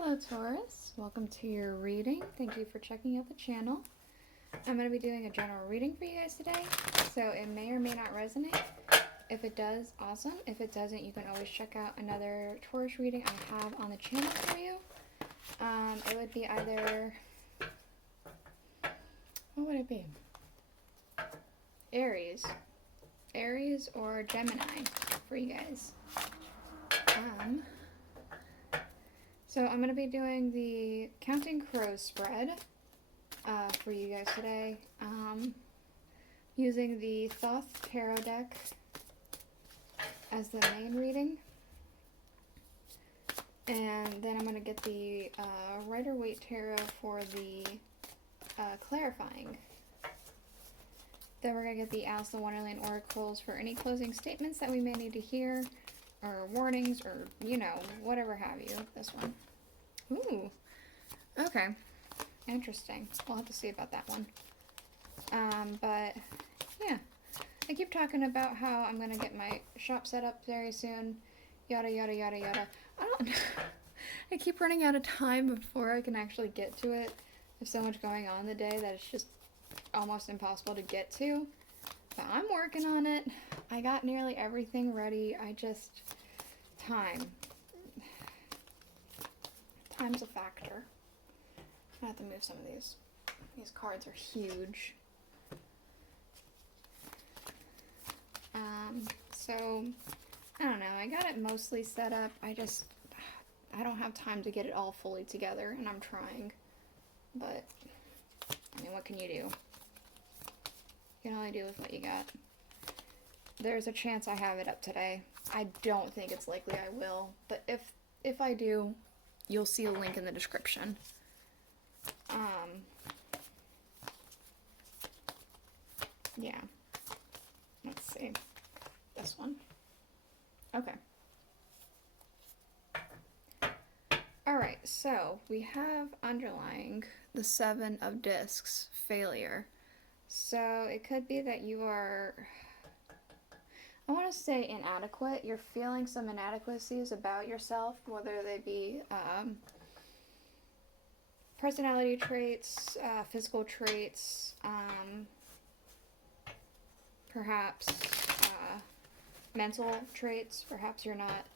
Hello Taurus, welcome to your reading. Thank you for checking out the channel. I'm going to be doing a general reading for you guys today, so it may or may not resonate. If it does, awesome. If it doesn't, you can always check out another Taurus reading I have on the channel for you. It would be either, what would it be? Aries or Gemini for you guys. So I'm going to be doing the Counting Crows spread for you guys today, using the Thoth tarot deck as the main reading. And then I'm going to get the Rider-Waite tarot for the clarifying. Then we're going to get the Aleister Wonderland oracles for any closing statements that we may need to hear, or warnings, or, you know, whatever have you. This one. Ooh. Okay. Interesting. We'll have to see about that one. But, yeah. I keep talking about how I'm going to get my shop set up very soon. Yada, yada, yada, yada. I keep running out of time before I can actually get to it. There's so much going on in the day that it's just almost impossible to get to. But I'm working on it. I got nearly everything ready. Time. Time's a factor. I have to move some of these. These cards are huge. So, I don't know. I got it mostly set up. I don't have time to get it all fully together, and I'm trying. But, I mean, what can you do? You can only do with what you got. There's a chance I have it up today. I don't think it's likely I will, but if I do, you'll see a link in the description. Yeah. Let's see. This one. Okay. Alright, so we have underlying the 7 of discs, failure. So it could be that you are, I want to say, inadequate. You're feeling some inadequacies about yourself, whether they be personality traits, physical traits, perhaps mental traits. Perhaps you're not,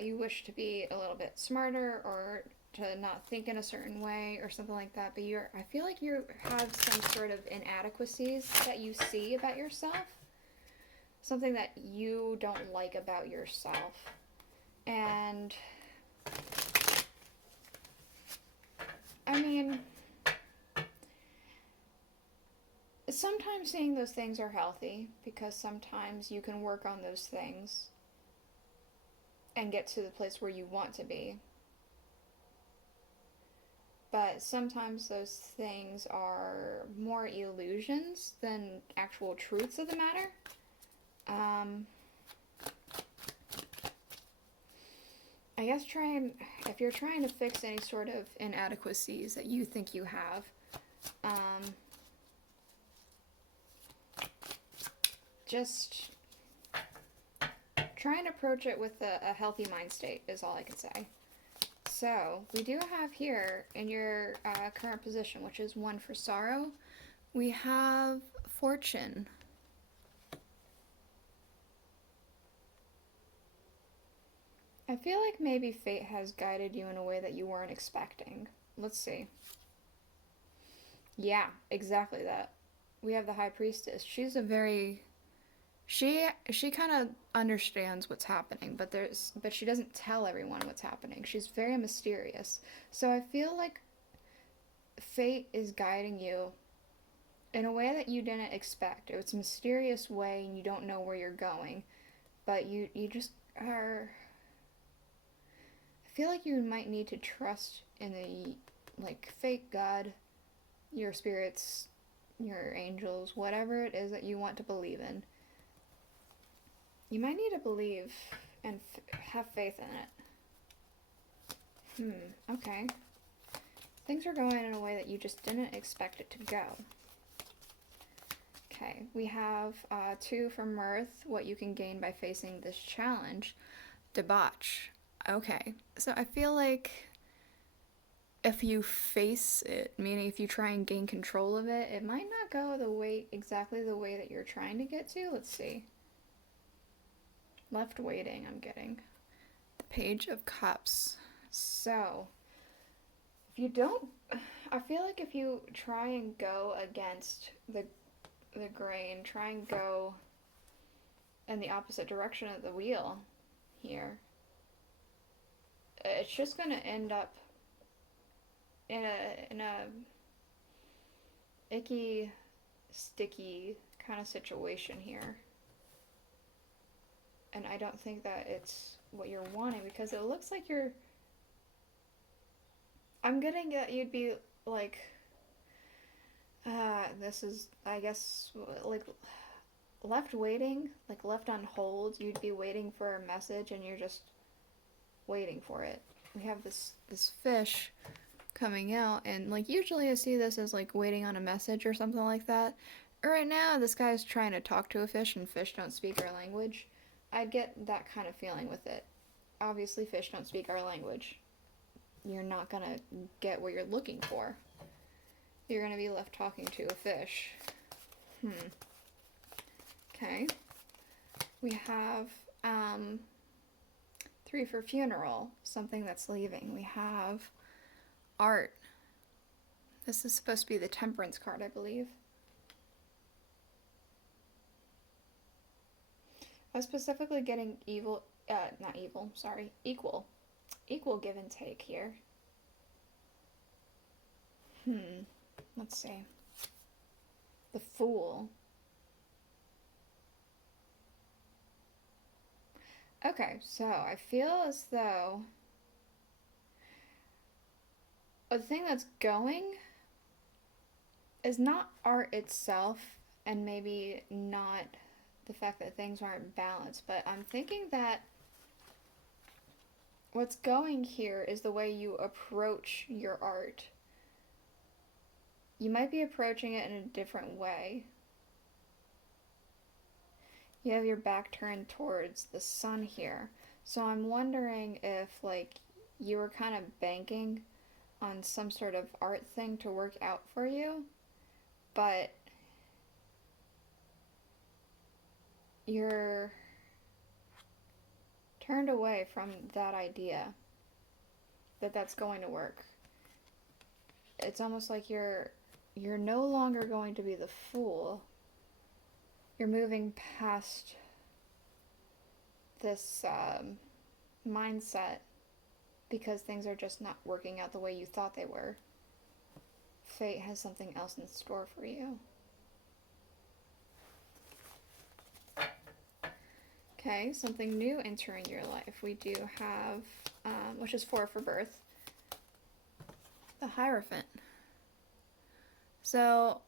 you wish to be a little bit smarter, or to not think in a certain way or something like that, but I feel like you have some sort of inadequacies that you see about yourself. Something that you don't like about yourself. And I mean, sometimes saying those things are healthy, because sometimes you can work on those things and get to the place where you want to be. But sometimes those things are more illusions than actual truths of the matter. I guess if you're trying to fix any sort of inadequacies that you think you have, just try and approach it with a healthy mind state is all I can say. So, we do have here, in your current position, which is 1 for sorrow, we have fortune. I feel like maybe fate has guided you in a way that you weren't expecting. Let's see. Yeah, exactly that. We have the High Priestess. She's a very... She kind of understands what's happening, but she doesn't tell everyone what's happening. She's very mysterious. So I feel like fate is guiding you in a way that you didn't expect. It's a mysterious way, and you don't know where you're going. But you just are... I feel like you might need to trust in fate, God, your spirits, your angels, whatever it is that you want to believe in. You might need to believe and have faith in it. Okay. Things are going in a way that you just didn't expect it to go. Okay, we have 2 for mirth, what you can gain by facing this challenge. Debauch. Okay, so I feel like if you face it, meaning if you try and gain control of it, it might not go exactly the way that you're trying to get to. Let's see. Left waiting, I'm getting. The Page of Cups. So, if you don't, I feel like if you try and go against the grain, try and go in the opposite direction of the wheel here, it's just going to end up in a icky, sticky kind of situation here. And I don't think that it's what you're wanting, because it looks like I'm getting that you'd be like, this is, I guess, like left waiting, like left on hold. You'd be waiting for a message and you're just waiting for it. We have this fish coming out, and like usually I see this as like waiting on a message or something like that. Right now, this guy's trying to talk to a fish, and fish don't speak our language. I get that kind of feeling with it. Obviously, fish don't speak our language. You're not gonna get what you're looking for. You're gonna be left talking to a fish. Okay. We have 3 for funeral, something that's leaving. We have art. This is supposed to be the temperance card, I believe. I was specifically getting equal give and take here. Let's see. The Fool. Okay, so I feel as though the thing that's going is not art itself, and maybe not the fact that things aren't balanced, but I'm thinking that what's going here is the way you approach your art. You might be approaching it in a different way. You have your back turned towards the sun here. So I'm wondering if, like, you were kind of banking on some sort of art thing to work out for you, but you're turned away from that idea that that's going to work. It's almost like you're no longer going to be the fool. You're moving past this mindset because things are just not working out the way you thought they were. Fate has something else in store for you. Okay, something new entering your life. We do have, which is 4 for birth, the Hierophant. So,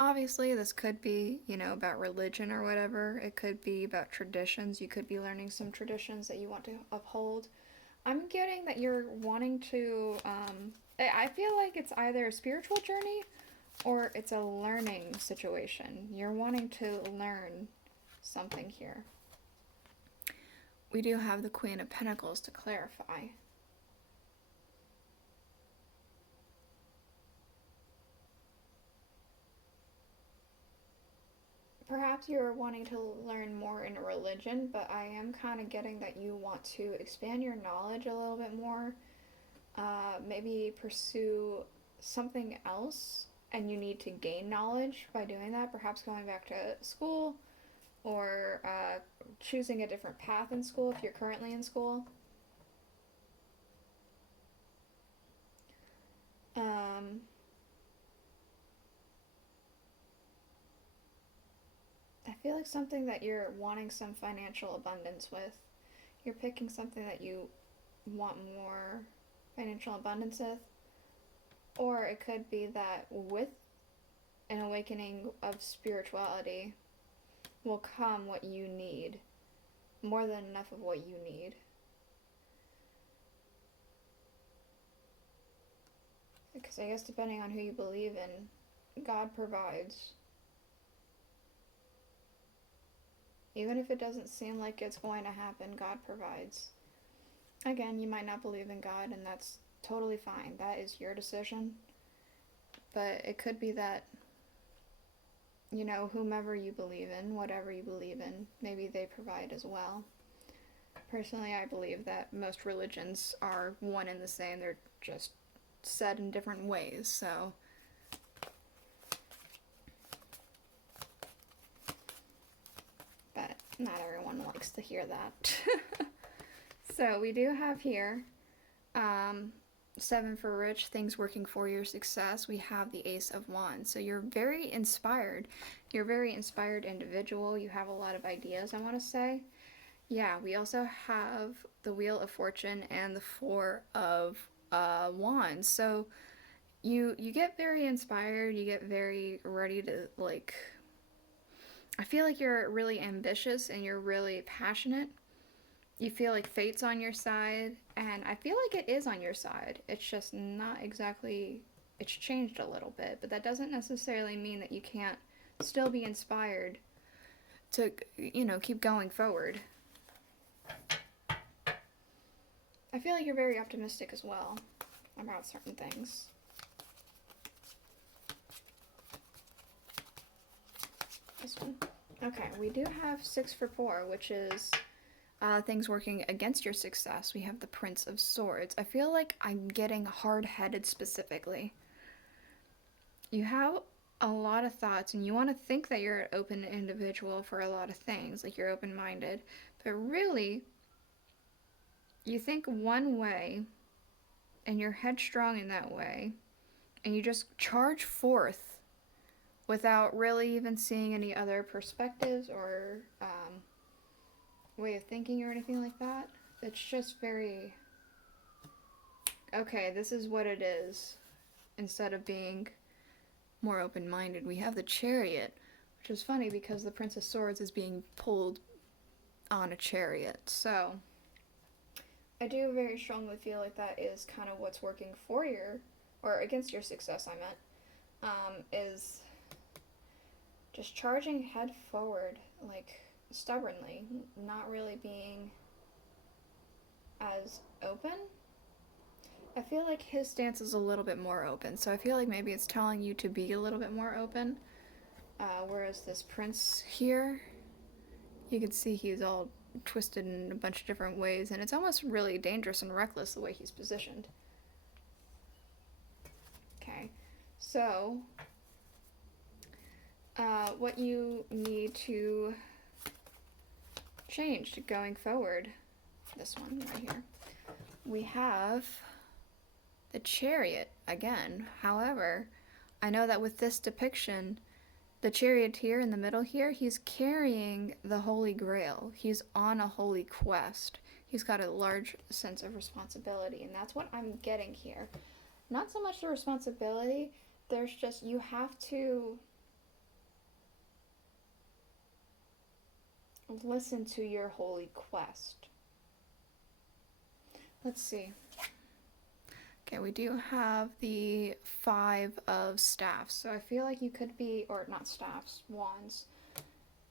obviously, this could be, about religion or whatever. It could be about traditions. You could be learning some traditions that you want to uphold. I'm getting that you're wanting to, I feel like it's either a spiritual journey or it's a learning situation. You're wanting to learn something here. We do have the Queen of Pentacles to clarify. Perhaps you're wanting to learn more in religion, but I am kind of getting that you want to expand your knowledge a little bit more. Maybe pursue something else, and you need to gain knowledge by doing that. Perhaps going back to school, or choosing a different path in school if you're currently in school. I feel like something that you're wanting some financial abundance with. You're picking something that you want more financial abundance with. Or it could be that with an awakening of spirituality will come what you need. More than enough of what you need. Because I guess depending on who you believe in, God provides. Even if it doesn't seem like it's going to happen, God provides. Again, you might not believe in God, and that's totally fine. That is your decision. But it could be that, you know, whomever you believe in, whatever you believe in, maybe they provide as well. Personally, I believe that most religions are one and the same. They're just said in different ways, so... But not everyone likes to hear that. So we do have here 7 for rich, things working for your success. We have the Ace of Wands. So you're very inspired. You're a very inspired individual. You have a lot of ideas, I want to say. Yeah, we also have the Wheel of Fortune and the 4 of Wands. So you get very inspired. You get very ready to, like... I feel like you're really ambitious and you're really passionate. You feel like fate's on your side, and I feel like it is on your side. It's just not exactly, it's changed a little bit, but that doesn't necessarily mean that you can't still be inspired to, you know, keep going forward. I feel like you're very optimistic as well about certain things. This one. Okay, we do have 6 for 4, which is things working against your success. We have the Prince of Swords. I feel like I'm getting hard-headed specifically. You have a lot of thoughts, and you want to think that you're an open individual for a lot of things, like you're open-minded, but really, you think one way, and you're headstrong in that way, and you just charge forth without really even seeing any other perspectives or way of thinking or anything like that. It's just very, okay, this is what it is, instead of being more open-minded. We have the Chariot, which is funny because the Prince of Swords is being pulled on a chariot. So I do very strongly feel like that is kind of what's working for your, or against your success, I meant, is just charging head forward, like, stubbornly, not really being as open. I feel like his stance is a little bit more open, so I feel like maybe it's telling you to be a little bit more open, whereas this prince here, you can see he's all twisted in a bunch of different ways, and it's almost really dangerous and reckless the way he's positioned. Okay, so what you need to change going forward, this one right here, we have the Chariot again. However, I know that with this depiction, the Charioteer in the middle here, he's carrying the Holy Grail. He's on a holy quest. He's got a large sense of responsibility, and that's what I'm getting here. Not so much the responsibility, there's just, you have to listen to your holy quest. Let's see. Okay, we do have the 5 of staffs. So I feel like you could be, or not staffs, wands.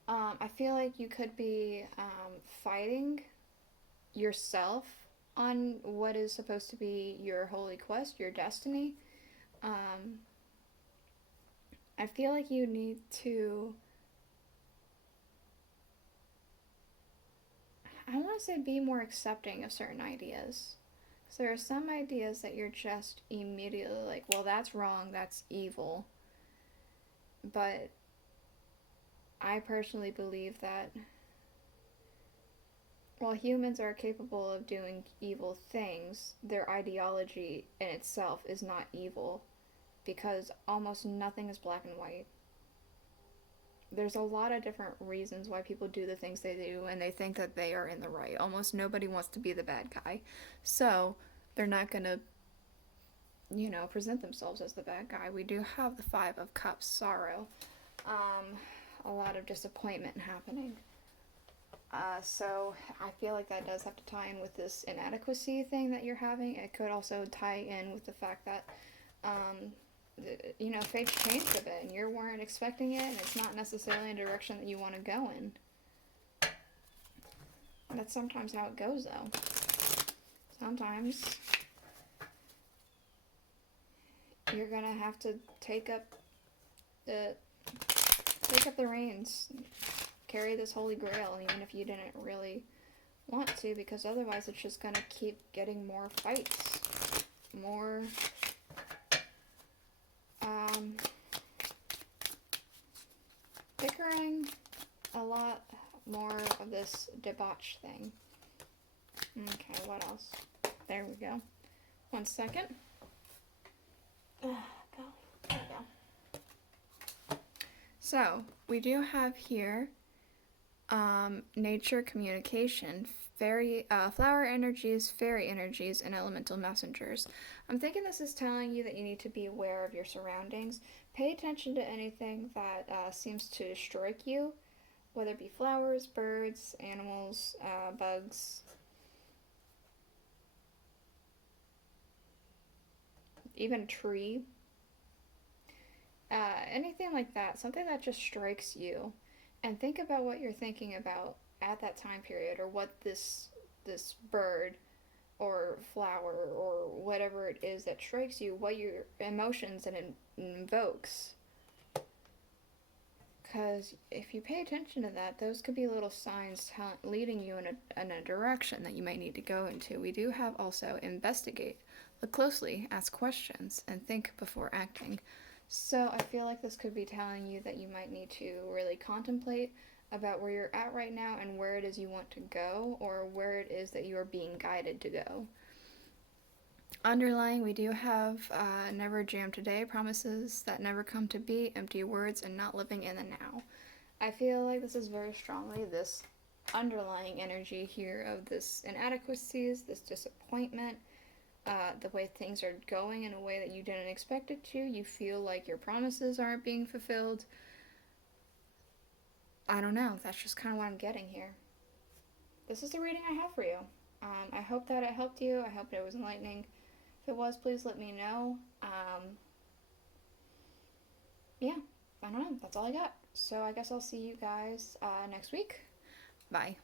I feel like you could be fighting yourself on what is supposed to be your holy quest, your destiny. I feel like you need to, I want to say, be more accepting of certain ideas. So there are some ideas that you're just immediately like, well, that's wrong, that's evil. But I personally believe that while humans are capable of doing evil things, their ideology in itself is not evil, because almost nothing is black and white. There's a lot of different reasons why people do the things they do, and they think that they are in the right. Almost nobody wants to be the bad guy. So they're not going to, you know, present themselves as the bad guy. We do have the 5 of Cups, sorrow. A lot of disappointment happening. So I feel like that does have to tie in with this inadequacy thing that you're having. It could also tie in with the fact that, you know, fate's changed a bit, and you weren't expecting it, and it's not necessarily a direction that you want to go in. That's sometimes how it goes, though. Sometimes you're gonna have to take up the reins, carry this holy grail, even if you didn't really want to, because otherwise it's just gonna keep getting more fights, more bickering, a lot more of this debauch thing. Okay, what else? There we go. 1 second. Go. There we go. So, we do have here nature communication, fairy, flower energies, fairy energies, and elemental messengers. I'm thinking this is telling you that you need to be aware of your surroundings. Pay attention to anything that seems to strike you, whether it be flowers, birds, animals, bugs, even a tree. Anything like that, something that just strikes you, and think about what you're thinking about at that time period, or what this bird or flower or whatever it is that strikes you, what your emotions it invokes. Because if you pay attention to that, those could be little signs leading you in a direction that you might need to go into. We do have also investigate, look closely, ask questions, and think before acting. So I feel like this could be telling you that you might need to really contemplate about where you're at right now and where it is you want to go, or where it is that you are being guided to go. Underlying, we do have never jam today, promises that never come to be, empty words, and not living in the now. I feel like this is very strongly this underlying energy here of this inadequacies, this disappointment, the way things are going in a way that you didn't expect it to. You feel like your promises aren't being fulfilled. I don't know. That's just kind of what I'm getting here. This is the reading I have for you. I hope that it helped you. I hope it was enlightening. If it was, please let me know. Yeah, I don't know. That's all I got. So I guess I'll see you guys next week. Bye.